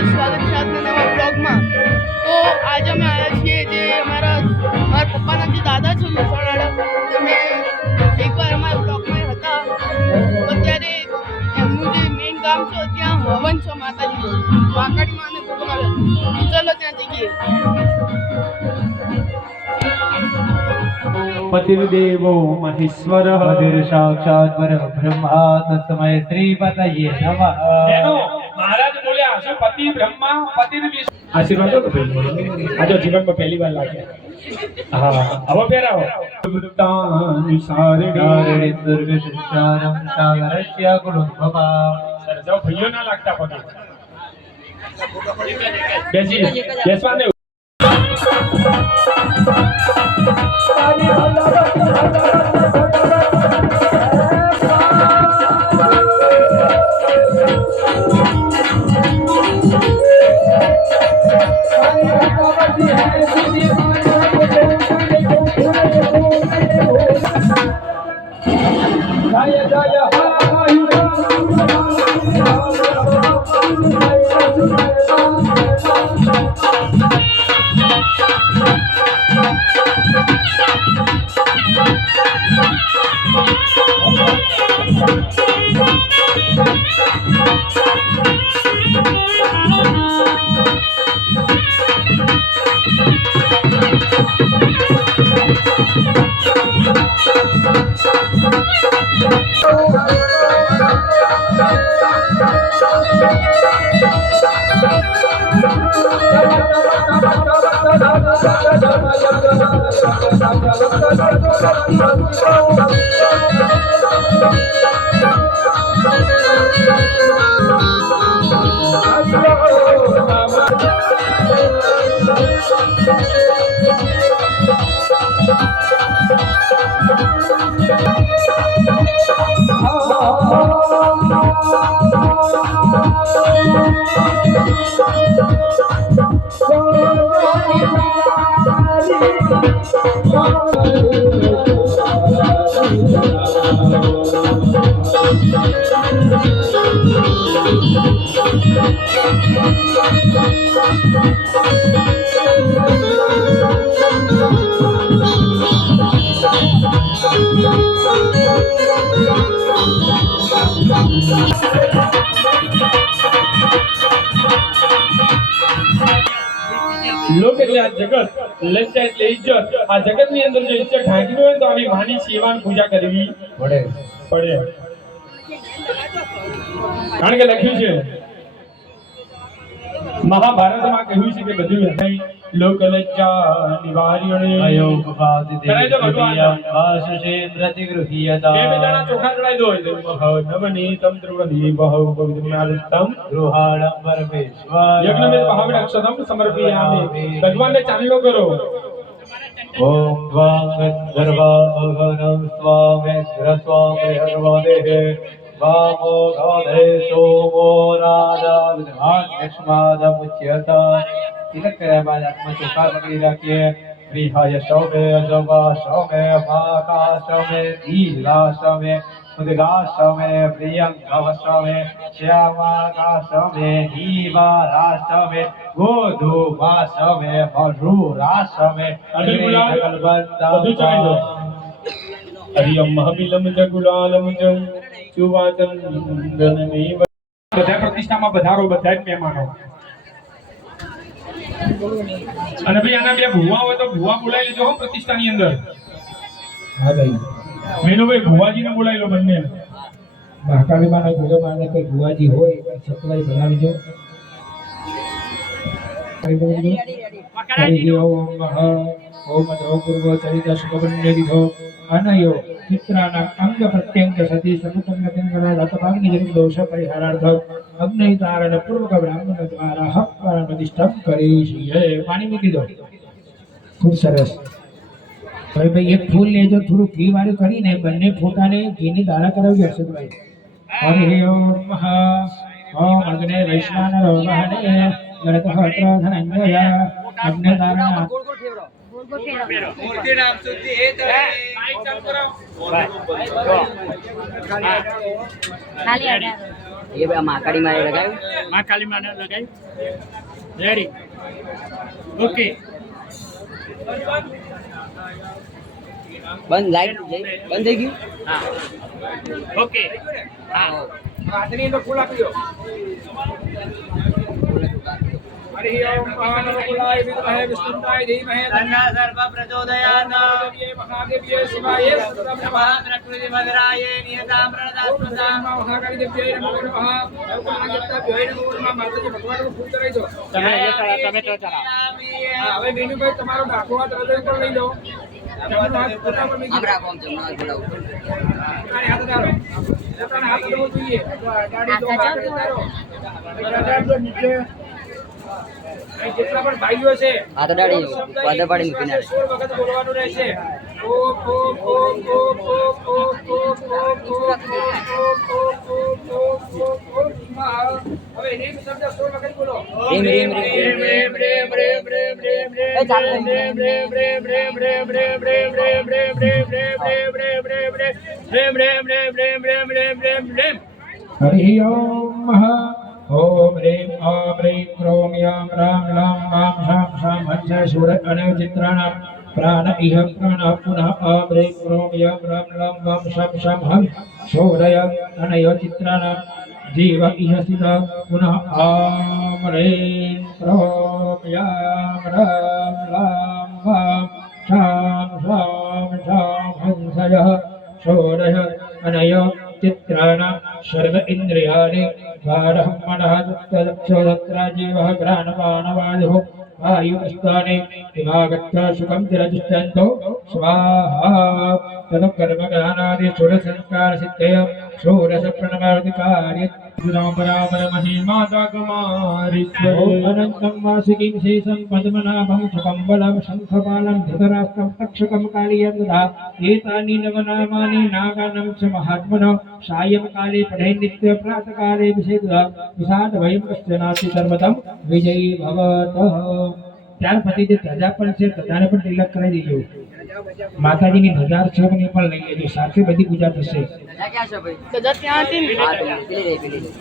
તમારું સ્વાગત છે આજના નવા બ્લોગમાં। તો આજે અમે આવ્યા છીએ જે મારા પપ્પાના જે દાદા છે મહેસાણાવાળા, તમે એકવાર અમારા બ્લોગમાં હતા તો ત્યારે એમનું જે મેઇન ગામ છે ત્યાં હવન છે માતાજીનું, વાંકાળી માને ભગવાન। ચલો ત્યાં જઈએ। पतिर्देवो महेश्वरः साक्षात् परब्रह्मा तस्मै श्रीपतये नमः। महाराज बोले आशु पति ब्रह्मा पति आशीर्वाद दो आज जीवन में पहली बार लागे। हाँ अब प्यारा हो दुर्ग संसारम सागरस्य कुलुम्भवा। सर जाओ भैया ना लगता पता कैसी जैसा ने लोग એટલે આ જગત લજ્જા એટલે ઇજ્જત। આ જગતની અંદર જો ઇજ્જત ઢાંકી હોય તો આવી માની સેવા પૂજા કરવી પડે। કારણ કે લખ્યું છે મહાભારતમાં કહ્યું છે કે બધું હૈ લોક લજ્જા નિવાર્યણે અયોગવાદિ દેવ્યમ વાસુષેન્દ્રતિ ગૃહ્યતા। બે જણા ચોખા ચડાઈ દો નવનીતમ ત્રિવની બહુ પવિત્રમાલતમ ગૃહાણમ પરમેશ્વર યજ્ઞમેત ભાવન અક્ષતમ સમર્પયામિ। ભગવાનને ચાંદલો કરો। ओम गंधर्वागणं स्वामेन्द्र स्वामे हनुमते वामो गाधे सोमो राजा विद्वान्यक्ष्मादमुच्यता। तिलक કર્યા બાદ આત્મા ચોખા પકડી રાખીએ। વિહાય સૌમે અજવા સૌમે માકા સૌમે દીલા સૌમે ઉદગા સૌમે પ્રિયંકા સૌમે શ્યામા સૌમે નીવા સૌમે ગોધુમા સૌમે મધુરા સૌમે હરિયમ મહાબિલમ જગુલાલમ જં ચુવાચન દનની બધા પ્રતિષ્ઠામાં વધારો બધા જ મહેમાનો। અને ભાઈ આના બે ભુવા હોય તો ભુવા બોલાવી લેજો હો પ્રતિષ્ઠાની અંદર। હા ભાઈ મેનુભાઈ ભુવાજીને બોલાવી લો બંને। મહાકાળી માના ભોગમાને કોઈ ભુવાજી હોય સપ્લાય બનાવી દો। ઓમ પૂર્વ ચરિત શુભન્ય વિધો અનયો ચિત્રાના અંગ પ્રત્યંગ સતી સમુતંગ તેંગના રતભાગની જન દોષ પરિહારાર્થ અગ્નિ તારણ પૂર્વક બ્રાહ્મણ દ્વારા હક્કરણ પ્રતિષ્ઠા કરી છે। પાણી મૂકી દો। ખૂબ સરસ। હવે ભાઈ એક ફૂલ લેજો, થોડું ઘી વાળું કરીને બંને ફોટાને ઘીની ધારા કરાવજો હર્ષદભાઈ। હરિ ઓમ ઓમ અગ્ને વૈશ્વાન રોમહને ગણતઃ અત્ર ધનંજય અગ્ને ધારણ મૂર્તિ નામ શુદ્ધિ હે તો ચાલુ કરો ખાલી આધાર એ બધા માકાડી મારે લગાવ્યું માં કાલી માને લગાવી રેડી ઓકે બંધ લાઈટ બંધ થઈ ગયું હા ઓકે હા રાતની અંદર ફૂલ આપી દો હરિ ઓમ મહાનવકુલાય વિદ્મહે વિષ્ણુતાય ધીમહે તન્ના સર્વ પ્રચોદયાત મહાદેવ્ય શિવાય સતમ નમઃ પ્રકૃતિ વગરાય નિયતામ પ્રણદાસ્મતા મહાકાળી દેવ્યય નમો નમઃ નવકુલાજપ્તાભ્યોય નમો નમઃ માતાજી ભગવાનનું ફૂલ ધરાઈ દો તમે તો ચલા હવે બેનુભાઈ તમારો ડાકો હાથ હૃદય પર લઈ લો જમણો હાથ પોતા પર મૂકી દો. આમ રાખો આમ જમણો હાથ બોલાવો પોતાને હાથ ધારો પોતાને હાથ ધરવો જોઈએ ગાડી તો આગળ ધારો નીચે અહીં જેટલા પણ ભાઈઓ છે હાથ અડાડી પાદર પાડી મૂકીને આવે. 16 વખત બોલવાનું રહેશે ઓમ ઓમ ઓમ ઓમ ઓમ ઓમ ઓમ ઓમ હવે એક શબ્દ 16 વખત બોલો રીમ રીમ રીમ રીમ રેમ રેમ રેમ રેમ રેમ એ ચાલો. રેમ રેમ રેમ રેમ રેમ રેમ રેમ રેમ રેમ રેમ રેમ રેમ રેમ રેમ રેમ હરિ ઓમ ઓમ રીમ ઓમ રીમ ક્રોમ યામ રામ લામ વામ શામ શામ હંસ સુર અને ચિત્રાણામ પ્રાણ ઇહ પ્રાણ પુનઃ ઓમ રીમ ક્રોમ યામ રામ લામ વામ શામ શામ હં શૌરય અનય ચિત્રાણામ જીવ ઇહ સિદ્ધ પુનઃ ઓમ રીમ ક્રોમ યામ રામ લામ વામ શામ શામ શામ હંસય શૌરય અનય चित्राणां सर्व इंद्रियाणि भारहमणः दक्षोदत्रा जीवः घ्राणपाणवायुः वायुस्थाने इमागच्छ सुखं चिरतिष्ठन्तो स्वाहा तदं कर्मज्ञानादि सूर्यसंस्कारसिद्धय सूर्यसप्रणमाधिकार्य परापर महिमाता कुमारी अनन्तं वासिकीं शेषं पद्मनाभं सुकम्बलं शङ्खपालं धृतराष्ट्रं तक्षकं कालियं दधा एतानि नवनामानि नागानं च महात्मनः सायंकाले पठे नित्य प्रातःकाले विषेदः विषाद भयं कस्य नास्ति सर्वतं विजयी भवतः ત્યાર પછી જે ધજા પણ છે ધજાને પણ તિલક કરાવી દીધું માતાજીની ધજા છે પણ એ પણ લઈ લેજો સાથે બધી પૂજા થશે ધજા ક્યાં છે ભાઈ બધા ત્યાં હતી ને હા તો પેલી રહી પેલી રહી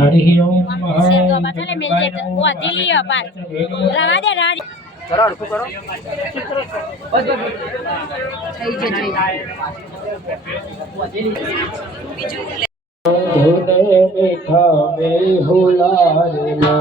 હરિ ઓમ કરો અડકું કરો ધૂને મીઠા મે હુલારેલો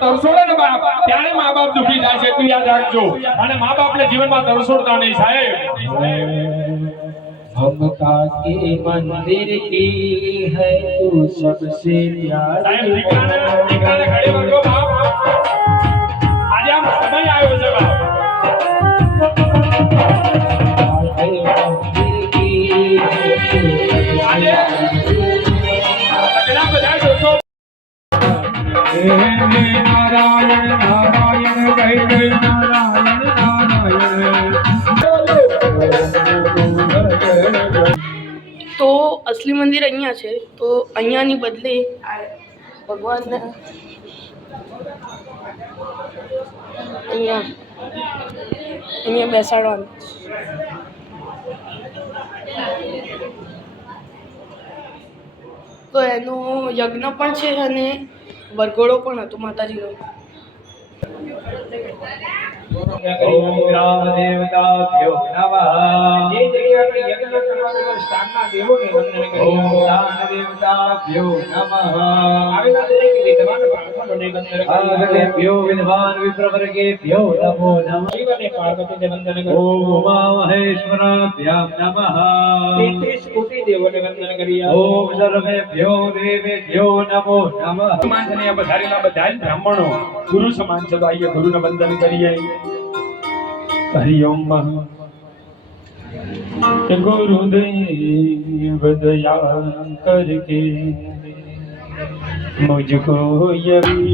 તરસોડે ને બાપ ત્યારે મા બાપ દુખી થાય છે તું યાદ રાખજો અને મા બાપને જીવનમાં તરસોડતા નહીં સાહેબ ममता के मंदिर की है तू सबसे સાહેબ દીકરાને ઘડી વળગો બાપ આજે આમ સમય આવ્યો છે બાપ આજે સગડા બધા જોશો नारायण नारायण जय जय नारायण नारायण તો અસલી મંદિર અહીંયા છે તો અહીંયાની બદલે આ ભગવાનને અહીંયા બેસાડવાનું તો એનો યજ્ઞ પણ છે અને વરઘોડો પણ હતો માતાજીનો ઓમ ગ્રામ દેવતાભ્યો નમઃ. જે જગ્યાએ આપણે યજ્ઞ કરવા બેઠા સ્થાનના દેવોને વંદન કરીએ. ઓમ દાન દેવતાભ્યો નમઃ. આવેલા દરેક વિદ્વાન બ્રાહ્મણોને વંદન કરીએ. આગતેભ્યો વિદ્વાન વિપ્રવર્ગેભ્યો નમો નમઃ. શિવ અને પાર્વતીને વંદન કરીએ. ઓમ ઉમામહેશ્વરાભ્યામ નમઃ. 33 કોટી દેવોને વંદન કરીએ. ઓમ સર્વેભ્યો દેવેભ્યો નમો નમઃ. સમાન છે ને આ પધારેલા બધા જ બ્રાહ્મણો ગુરુ સમાન છે તો આઈએ ગુરુને વંદન કરીએ. હરિ ઓમ गुरुदेव दया करके मुझको यही